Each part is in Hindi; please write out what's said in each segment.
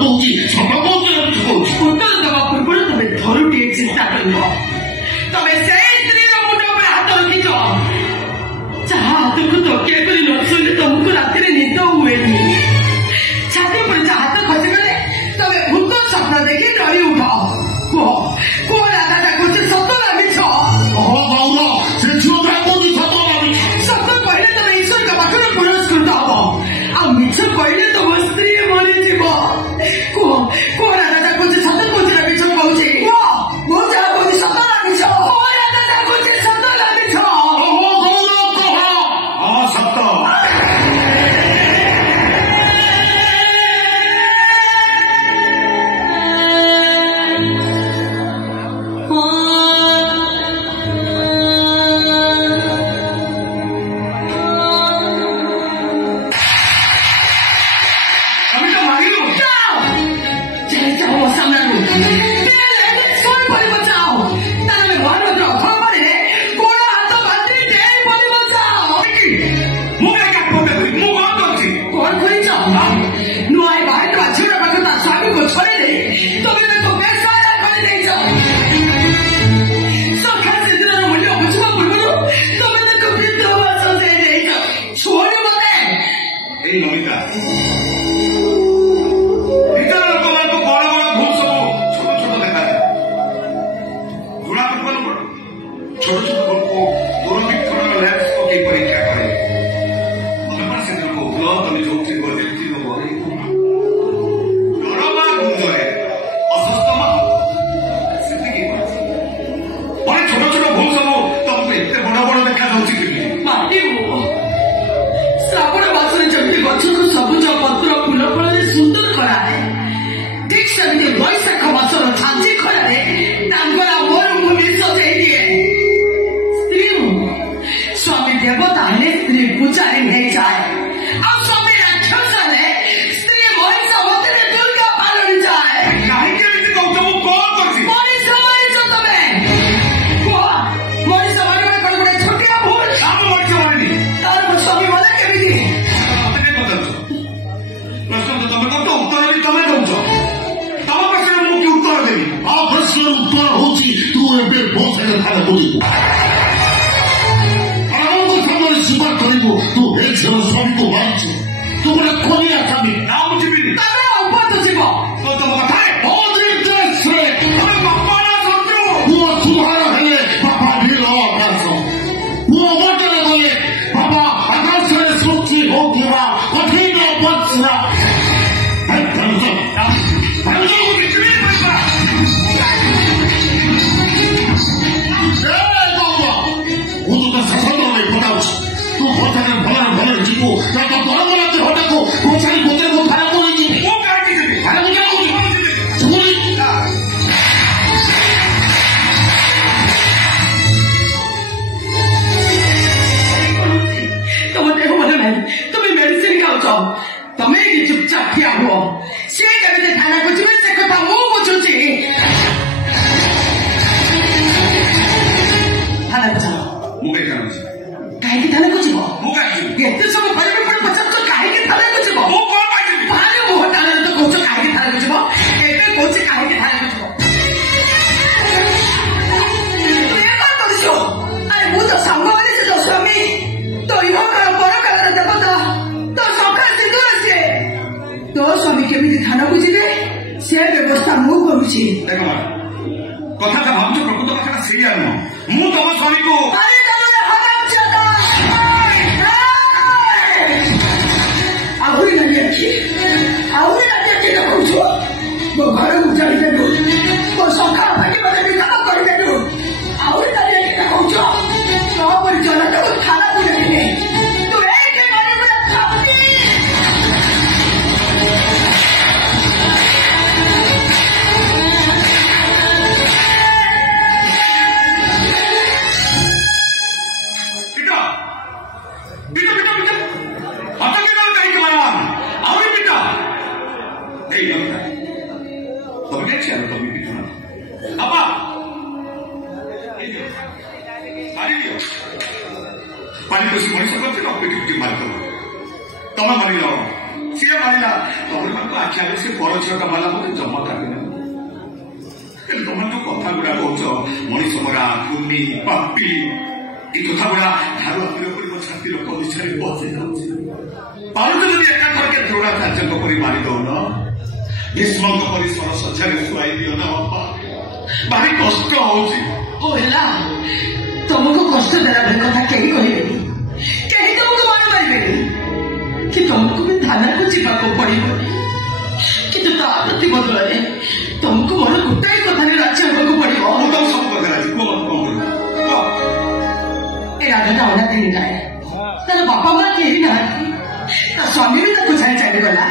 କହୁଛି ସତ କହୁଛି ଉତ୍ତର ଦେବା ପୂର୍ବରୁ ତମେ ଥରୁଟିଏ ଚିନ୍ତା କରିବ। ତମେ ସେଇ ସ୍ତ୍ରୀର ମୁଣ୍ଡ ଉପରେ ହାତ ରଖିଛ ଯାହା ହାତକୁ ତକିଆ କରି ନ ଶୋଇଲେ ତମକୁ ରାତିରେ ନିଦ ହୁଏନି। ଛାତି ଉପରେ ଯାହା ହାତ ଖସିଗଲେ ତମେ ଭୂତ ସ୍ୱପ୍ନ ଦେଖି ଡରି ଉଠ। କୁହ ରାଧା ଡାକୁଛି ସତ ନା ମିଛ? ସତ କହିଲେ ତମେ ଈଶ୍ୱରଙ୍କ ପାଖରେ ପୁରସ୍କୃତ ହବ, ଆଉ ମିଛ କହିଲେ ତମ ସ୍ତ୍ରୀ ମରିଯିବ। କୁହ ରାଧା ଡାକୁଛି ସତ କହୁଛି ନା ମିଛ କହୁଛି? ମୁଁ ଯାହା କହୁଛି ସତ ନା ମିଛ? ରାଧା ଡାକୁଛି ସତ ନା ମିଛ? ସତ। सी मानिला तुम आखि आगे से बड़ झील माला मत जमा कर तुम जो कथा गुड़ा कौच मनीष मरा कुर्मी पापी ये कथा गुड़ा धारू हाथ छाती कदिछा बचे जाऊँ पारुत जब एकाथर के द्रोणाचार्य मारी दौन भीष्म परिसर सज्जा शुआई दियो ना बापा भारी कष्ट होला तुमको कष्ट देला भाई कथा कहीं कही तुमको मारी पारे कि तुमको भी थाना को जीवाक पड़ो कि प्रति बदल तुमको मोर गोटाए कथा राजी होगा पड़ो सब कथा राजी राधाटा अनाथ नहीं जाए तार बापा माँ कहीं ना स्वामी भी ताको छाड़ी छाड़ी गला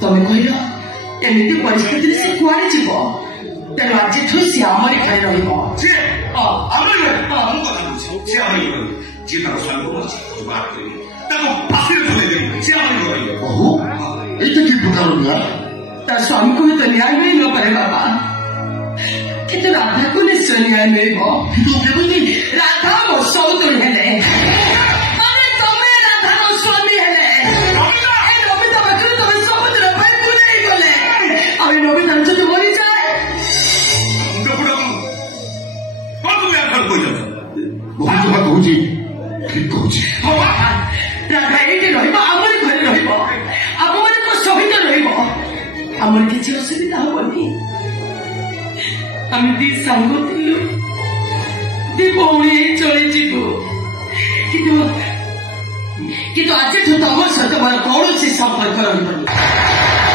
तुम कहल एमती परिस्थिति से कुआड़े जीव तेणु आज सी आमरी खाई रही स्वामी को भी तो न्याय मिल न पारे बाबा किंतु राधा को निश्चय न्याय मिल राधा मो सौतुरी हेले तमे राधा मो स्वामी हेले नमिता पाखरे तमे समुद्र पाई बुलेई गले अभी नमिता जदि मरी जाए राधा ये रमरी घर रमर सहित रमर किसी असुविधा हेनी आम दी सांग थिलु दी भौणी चली जीवु किंतु आज तुम सहित मोर कौन संपर्क रही